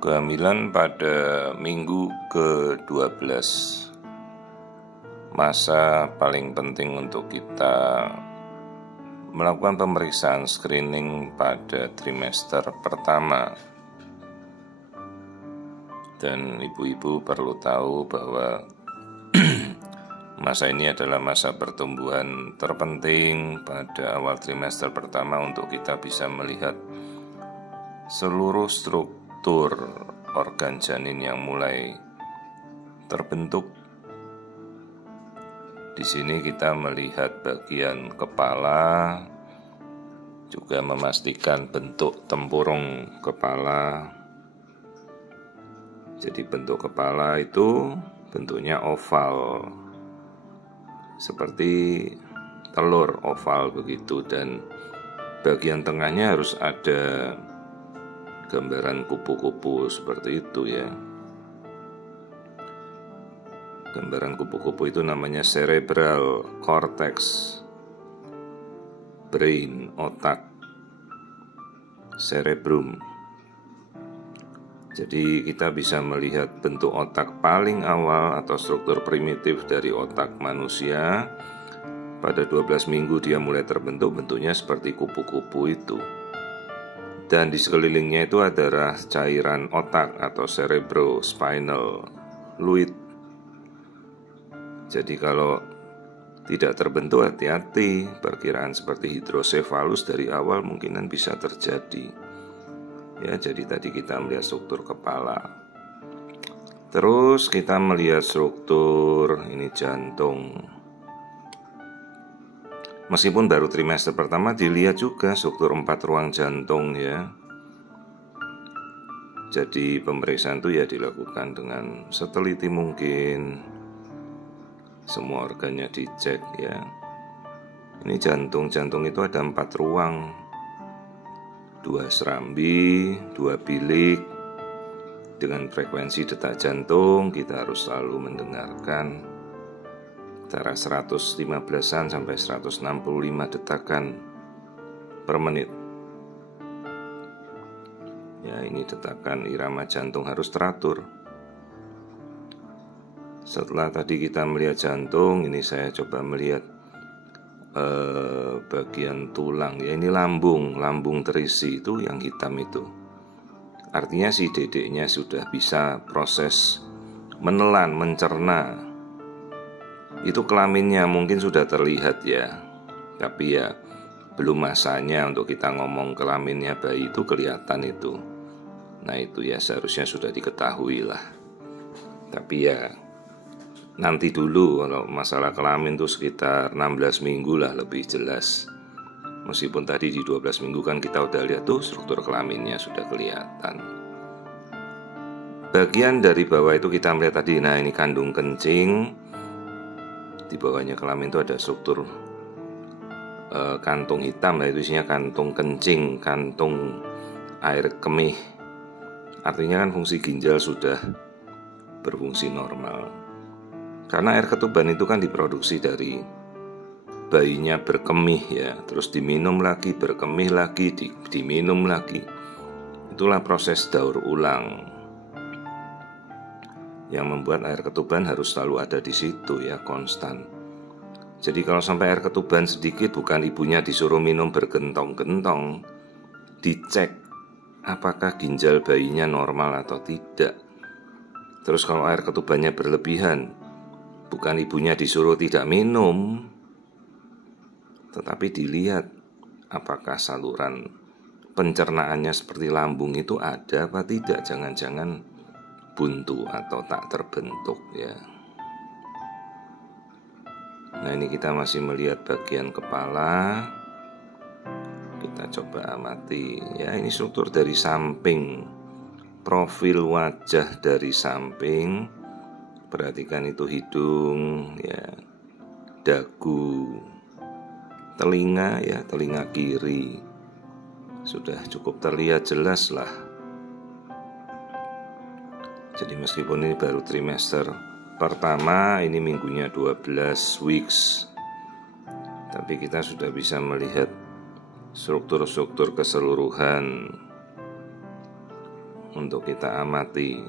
Kehamilan pada minggu ke-12, masa paling penting untuk kita melakukan pemeriksaan screening pada trimester pertama. Dan ibu-ibu perlu tahu bahwa masa ini adalah masa pertumbuhan terpenting pada awal trimester pertama untuk kita bisa melihat seluruh struktur organ janin yang mulai terbentuk. Di sini kita melihat bagian kepala, juga memastikan bentuk tempurung kepala. Jadi bentuk kepala itu bentuknya oval, seperti telur oval begitu, dan bagian tengahnya harus ada gambaran kupu-kupu seperti itu ya. Gambaran kupu-kupu itu namanya cerebral cortex, brain, otak, cerebrum. Jadi kita bisa melihat bentuk otak paling awal atau struktur primitif dari otak manusia. Pada 12 minggu dia mulai terbentuk, bentuknya seperti kupu-kupu itu. Dan di sekelilingnya itu adalah cairan otak atau cerebrospinal fluid. Jadi kalau tidak terbentuk, hati-hati. Perkiraan seperti hidrosefalus dari awal mungkinan bisa terjadi. Ya, jadi tadi kita melihat struktur kepala. Terus kita melihat struktur ini jantung. Meskipun baru trimester pertama, dilihat juga struktur 4 ruang jantung ya. Jadi pemeriksaan itu ya dilakukan dengan seteliti mungkin. Semua organnya dicek ya. Ini jantung itu ada 4 ruang. 2 serambi, 2 bilik. Dengan frekuensi detak jantung kita harus selalu mendengarkan antara 115-an sampai 165 detakan per menit. Ya, ini detakan irama jantung harus teratur. Setelah tadi kita melihat jantung, ini saya coba melihat bagian tulang. Ya, ini lambung terisi itu yang hitam itu. Artinya si dedeknya sudah bisa proses menelan, mencerna. Itu kelaminnya mungkin sudah terlihat ya, tapi ya belum masanya untuk kita ngomong kelaminnya bayi itu kelihatan itu. Nah itu ya seharusnya sudah diketahui lah. Tapi ya nanti dulu, kalau masalah kelamin itu sekitar 16 minggu lah lebih jelas. Meskipun tadi di 12 minggu kan kita udah lihat tuh struktur kelaminnya sudah kelihatan. Bagian dari bawah itu kita melihat tadi, nah ini kandung kencing. Di bawahnya kelamin itu ada struktur kantung hitam, nah itu isinya kantung kencing, kantung air kemih. Artinya kan fungsi ginjal sudah berfungsi normal. Karena air ketuban itu kan diproduksi dari bayinya berkemih ya, terus diminum lagi, berkemih lagi, diminum lagi. Itulah proses daur ulang yang membuat air ketuban harus selalu ada di situ ya, konstan. Jadi kalau sampai air ketuban sedikit, bukan ibunya disuruh minum bergentong-gentong, dicek apakah ginjal bayinya normal atau tidak. Terus kalau air ketubannya berlebihan, bukan ibunya disuruh tidak minum, tetapi dilihat apakah saluran pencernaannya seperti lambung itu ada apa tidak. Jangan-jangan buntu atau tak terbentuk ya. Nah ini kita masih melihat bagian kepala. Kita coba amati ya, ini struktur dari samping, profil wajah dari samping. Perhatikan itu hidung ya, dagu, telinga ya, telinga kiri sudah cukup terlihat jelas lah. Jadi meskipun ini baru trimester pertama, ini minggunya 12 weeks, tapi kita sudah bisa melihat struktur-struktur keseluruhan untuk kita amati.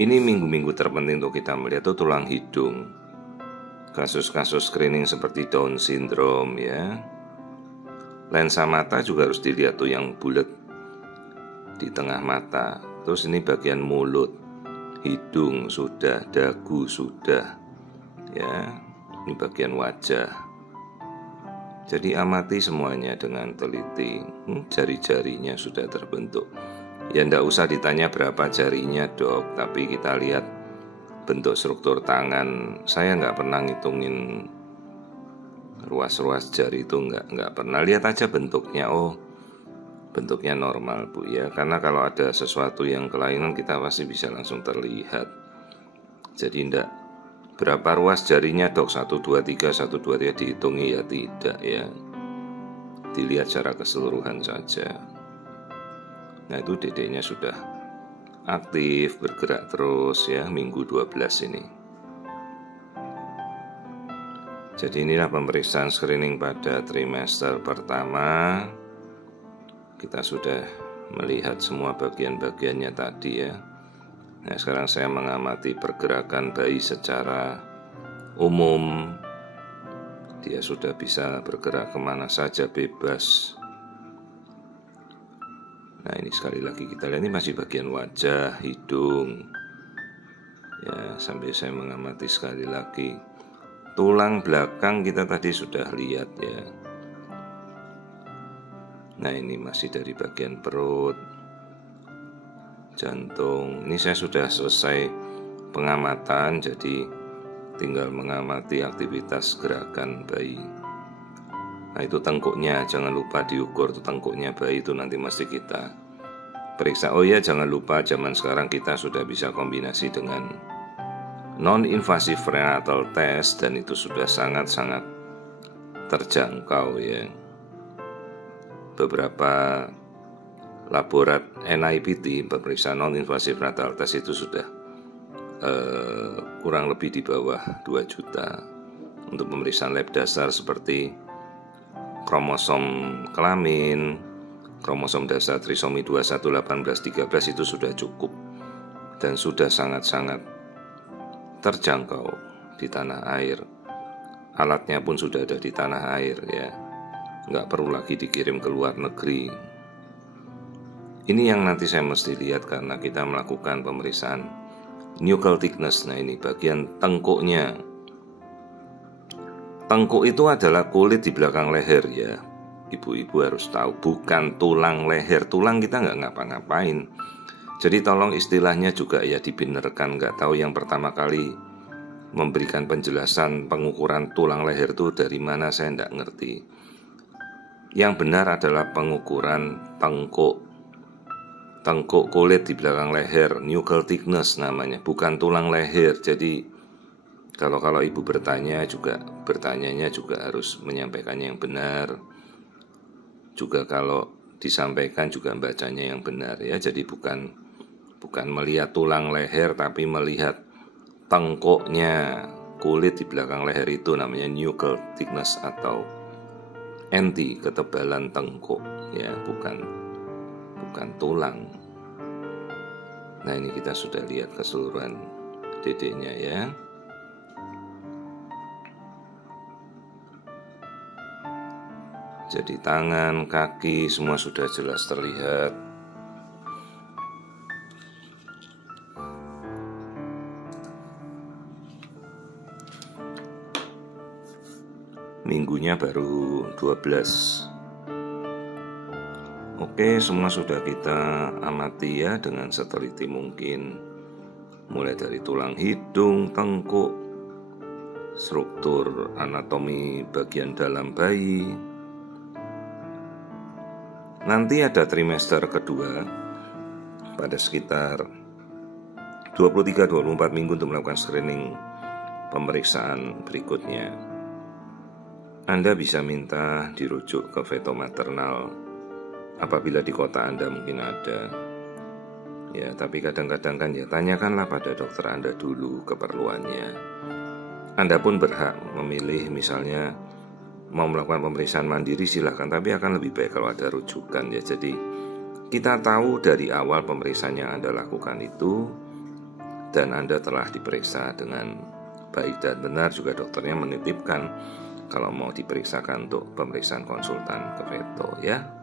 Ini minggu-minggu terpenting untuk kita melihat tuh tulang hidung. Kasus-kasus screening seperti Down syndrome ya. Lensa mata juga harus dilihat tuh yang bulat di tengah mata. Terus ini bagian mulut, hidung sudah, dagu sudah. Ya, ini bagian wajah. Jadi amati semuanya dengan teliti. Jari-jarinya sudah terbentuk. Ya enggak usah ditanya berapa jarinya dok, tapi kita lihat bentuk struktur tangan. Saya enggak pernah ngitungin ruas-ruas jari itu, enggak pernah. Lihat aja bentuknya, oh bentuknya normal bu ya. Karena kalau ada sesuatu yang kelainan kita pasti bisa langsung terlihat. Jadi enggak berapa ruas jarinya dok, 1, 2, 3, 1, 2, 3 dihitungi ya tidak ya. Dilihat secara keseluruhan saja. Nah itu dedeknya sudah aktif, bergerak terus ya, minggu 12 ini. Jadi inilah pemeriksaan screening pada trimester pertama. Kita sudah melihat semua bagian-bagiannya tadi ya. Nah sekarang saya mengamati pergerakan bayi secara umum. Dia sudah bisa bergerak kemana saja bebas. Nah ini sekali lagi kita lihat, ini masih bagian wajah, hidung ya, sambil saya mengamati sekali lagi. Tulang belakang kita tadi sudah lihat ya. Nah ini masih dari bagian perut, jantung. Ini saya sudah selesai pengamatan, jadi tinggal mengamati aktivitas gerakan bayi. Nah itu tengkuknya, jangan lupa diukur tuh tengkuknya bayi itu nanti mesti kita periksa. Oh ya jangan lupa zaman sekarang kita sudah bisa kombinasi dengan non-invasive prenatal test dan itu sudah sangat-sangat terjangkau ya. Beberapa laborat NIPT, pemeriksaan non-invasive prenatal test itu sudah kurang lebih di bawah 2 juta. Untuk pemeriksaan lab dasar seperti kromosom kelamin, kromosom dasar trisomi 21, 18, 13 itu sudah cukup dan sudah sangat-sangat terjangkau di tanah air. Alatnya pun sudah ada di tanah air ya, nggak perlu lagi dikirim ke luar negeri. Ini yang nanti saya mesti lihat karena kita melakukan pemeriksaan nuchal thickness. Nah ini bagian tengkuknya. Tengkuk itu adalah kulit di belakang leher ya. Ibu-ibu harus tahu, bukan tulang leher. Tulang kita nggak ngapa-ngapain. Jadi tolong istilahnya juga ya dibenerkan. Nggak tahu yang pertama kali memberikan penjelasan pengukuran tulang leher itu dari mana, saya nggak ngerti. Yang benar adalah pengukuran tengkuk kulit di belakang leher, nuchal thickness namanya, bukan tulang leher. Jadi kalau ibu bertanyanya juga harus menyampaikannya yang benar. Juga kalau disampaikan juga bacanya yang benar ya. Jadi bukan melihat tulang leher tapi melihat tengkuknya, kulit di belakang leher itu namanya nuchal thickness atau NT, ketebalan tengkuk ya, bukan tulang. Nah ini kita sudah lihat keseluruhan dedeknya ya. Jadi tangan, kaki semua sudah jelas terlihat. Minggunya baru 12. Oke, semua sudah kita amati ya dengan seteliti mungkin. Mulai dari tulang hidung, tengkuk, struktur anatomi bagian dalam bayi. Nanti ada trimester kedua pada sekitar 23-24 minggu untuk melakukan screening pemeriksaan berikutnya. Anda bisa minta dirujuk ke feto maternal apabila di kota Anda mungkin ada. Ya, tapi kadang-kadang kan ya tanyakanlah pada dokter Anda dulu keperluannya. Anda pun berhak memilih, misalnya mau melakukan pemeriksaan mandiri silahkan, tapi akan lebih baik kalau ada rujukan ya. Jadi kita tahu dari awal pemeriksaan yang Anda lakukan itu, dan Anda telah diperiksa dengan baik dan benar, juga dokternya menitipkan kalau mau diperiksakan untuk pemeriksaan konsultan ke veto ya.